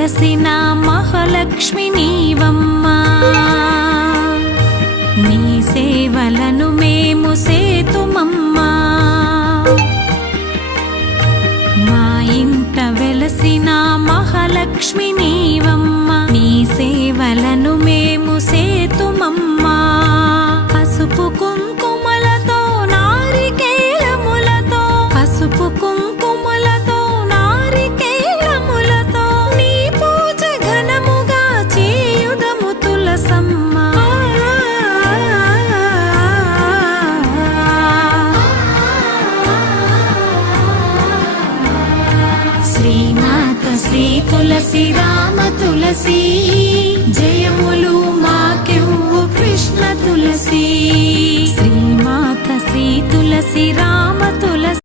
వెలసిన మహాలక్ష్మి నీవమ్మా, నీ సేవలను మేము సేతుమమ్మా. మా ఇంట వెలసిన మహాలక్ష్మి నీవమ్మా, నీ సేవలను మేము సేతుమమ్మా. పసుపు కుంకుమలతో నారికేళములతో, పసుపు కుంకుమలతో నారికేళములతో నీ పూజ ఘనముగా చేయుదము తులసమ్మా. శ్రీమాత శ్రీ తులసి రామ తులసి, జయములు మాకెవ్వు కృష్ణ తులసి. శ్రీమాత శ్రీ తులసి రామ తులసి.